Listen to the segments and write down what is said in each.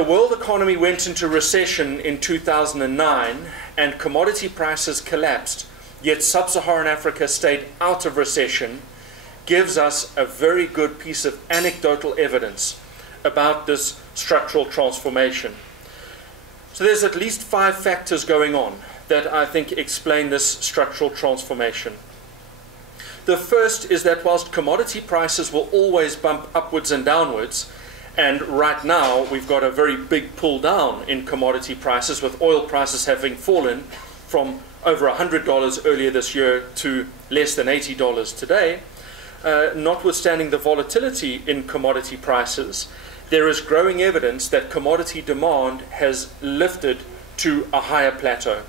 The world economy went into recession in 2009 and commodity prices collapsed, yet sub-Saharan Africa stayed out of recession, gives us a very good piece of anecdotal evidence about this structural transformation. So there's at least 5 factors going on that I think explain this structural transformation. The first is that whilst commodity prices will always bump upwards and downwards, and right now we've got a very big pull down in commodity prices, with oil prices having fallen from over $100 earlier this year to less than $80 today, notwithstanding the volatility in commodity prices, there is growing evidence that commodity demand has lifted to a higher plateau.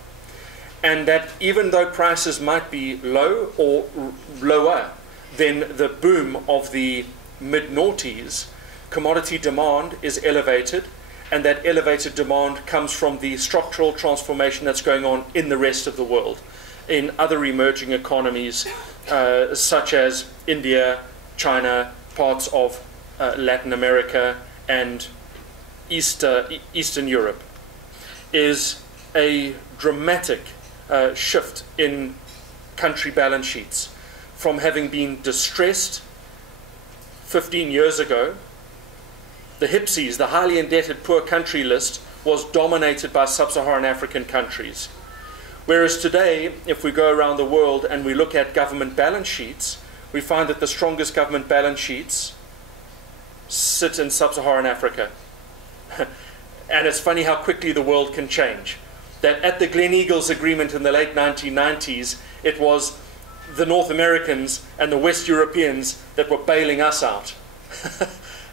And that even though prices might be low or lower than the boom of the mid-noughties, commodity demand is elevated, and that elevated demand comes from the structural transformation that's going on in the rest of the world, in other emerging economies such as India, China, parts of Latin America, and Eastern Europe, is a dramatic shift in country balance sheets from having been distressed 15 years ago. The HIPSES, the highly indebted poor country list, was dominated by sub-Saharan African countries. Whereas today, if we go around the world and we look at government balance sheets, we find that the strongest government balance sheets sit in sub-Saharan Africa. And it's funny how quickly the world can change. That at the Gleneagles Agreement in the late 1990s, it was the North Americans and the West Europeans that were bailing us out.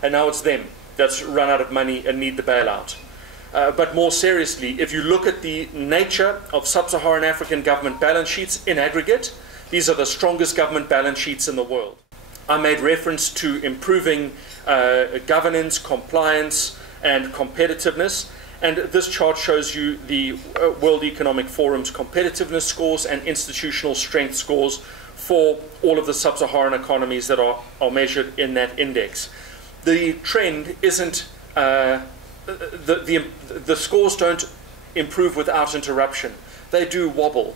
And now it's them that's run out of money and need the bailout. But more seriously, if you look at the nature of sub-Saharan African government balance sheets in aggregate, these are the strongest government balance sheets in the world. I made reference to improving governance, compliance, and competitiveness. And this chart shows you the World Economic Forum's competitiveness scores and institutional strength scores for all of the sub-Saharan economies that are measured in that index. The trend isn't, the scores don't improve without interruption. They do wobble,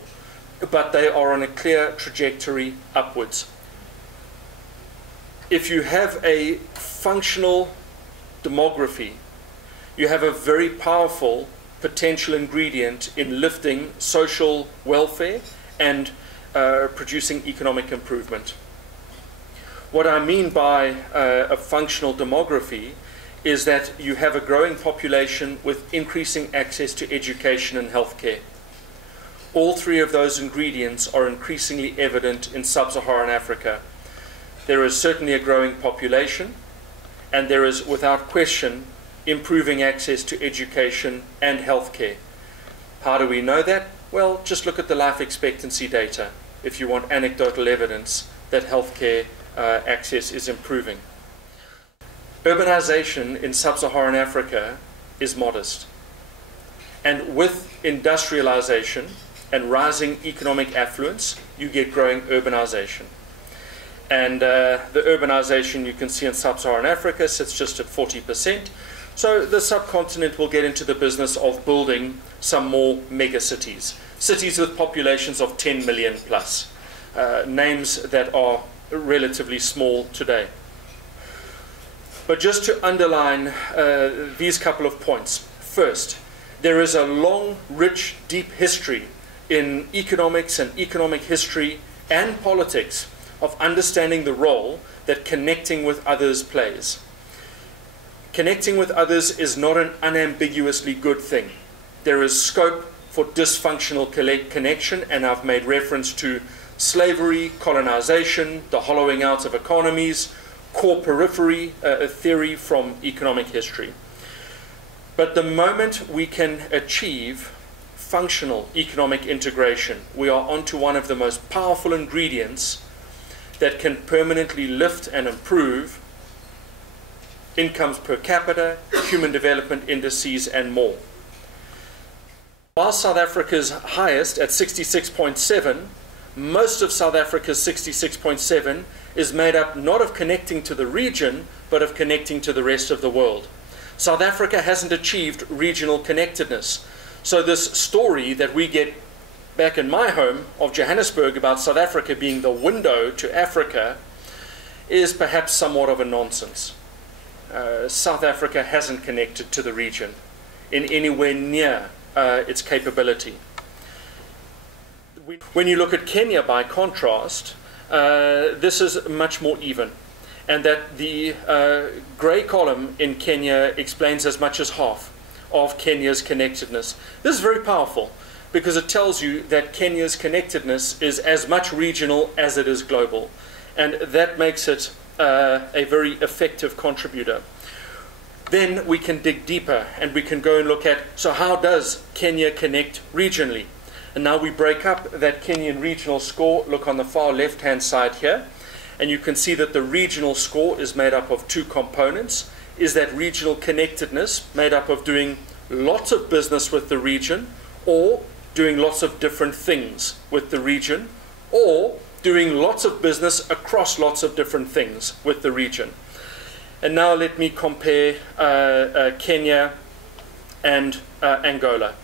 but they are on a clear trajectory upwards. If you have a functional demography, you have a very powerful potential ingredient in lifting social welfare and producing economic improvement. What I mean by a functional demography is that you have a growing population with increasing access to education and healthcare. All 3 of those ingredients are increasingly evident in sub-Saharan Africa. There is certainly a growing population, and there is, without question, improving access to education and healthcare. How do we know that? Well, just look at the life expectancy data if you want anecdotal evidence that healthcare access is improving. Urbanization in sub-Saharan Africa is modest. And with industrialization and rising economic affluence, you get growing urbanization. And the urbanization you can see in sub-Saharan Africa sits just at 40%. So the subcontinent will get into the business of building some more megacities, cities with populations of 10 million plus, names that are relatively small today. But just to underline these couple of points. First, there is a long, rich, deep history in economics and economic history and politics of understanding the role that connecting with others plays. Connecting with others is not an unambiguously good thing. There is scope for dysfunctional connection, and I've made reference to slavery, colonization, the hollowing out of economies, core periphery theory from economic history. But the moment we can achieve functional economic integration, we are onto one of the most powerful ingredients that can permanently lift and improve incomes per capita, human development indices, and more. While South Africa's highest at 66.7, most of South Africa's 66.7 is made up not of connecting to the region, but of connecting to the rest of the world. South Africa hasn't achieved regional connectedness. So this story that we get back in my home of Johannesburg about South Africa being the window to Africa is perhaps somewhat of a nonsense. South Africa hasn't connected to the region in anywhere near its capability. When you look at Kenya, by contrast, this is much more even, and that the grey column in Kenya explains as much as half of Kenya's connectedness. This is very powerful because it tells you that Kenya's connectedness is as much regional as it is global, and that makes it a very effective contributor. Then we can dig deeper and we can go and look at, so how does Kenya connect regionally? And now we break up that Kenyan regional score. Look on the far left-hand side here, and you can see that the regional score is made up of two components. Is that regional connectedness made up of doing lots of business with the region, or doing lots of different things with the region, or doing lots of business across lots of different things with the region? And now let me compare Kenya and Angola.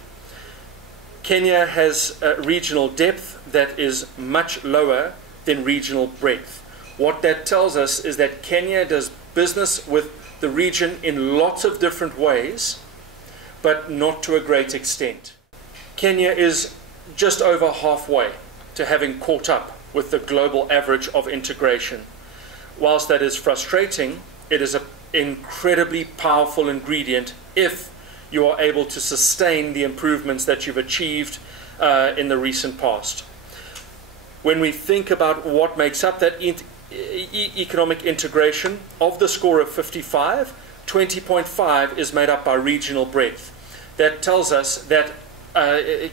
Kenya has regional depth that is much lower than regional breadth. What that tells us is that Kenya does business with the region in lots of different ways, but not to a great extent. Kenya is just over halfway to having caught up with the global average of integration. Whilst that is frustrating, it is an incredibly powerful ingredient if you are able to sustain the improvements that you've achieved in the recent past. When we think about what makes up that economic integration, of the score of 55, 20.5 is made up by regional breadth. That tells us that the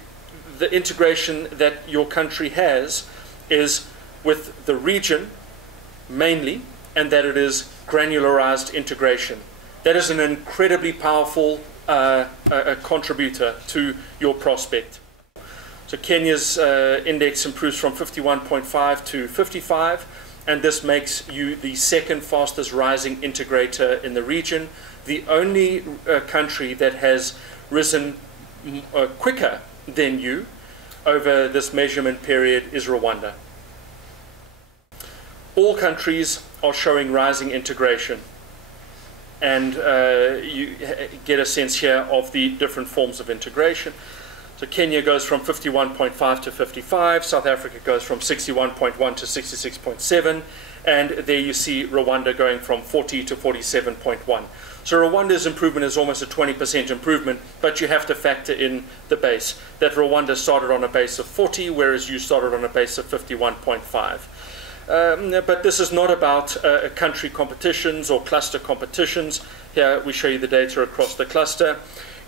integration that your country has is with the region mainly, and that it is granularized integration. That is an incredibly powerful contributor to your prospect. So Kenya's index improves from 51.5 to 55, and this makes you the second fastest rising integrator in the region. The only country that has risen quicker than you over this measurement period is Rwanda. All countries are showing rising integration, and you get a sense here of the different forms of integration. So Kenya goes from 51.5 to 55, South Africa goes from 61.1 to 66.7, and there you see Rwanda going from 40 to 47.1. So Rwanda's improvement is almost a 20% improvement, but you have to factor in the base, that Rwanda started on a base of 40, whereas you started on a base of 51.5. But this is not about country competitions or cluster competitions. Here we show you the data across the cluster.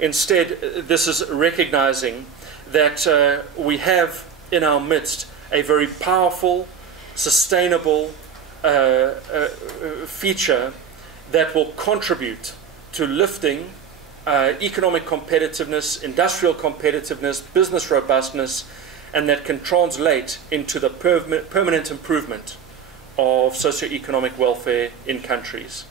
Instead, this is recognizing that we have in our midst a very powerful, sustainable feature that will contribute to lifting economic competitiveness, industrial competitiveness, business robustness, and that can translate into the permanent improvement of socio-economic welfare in countries.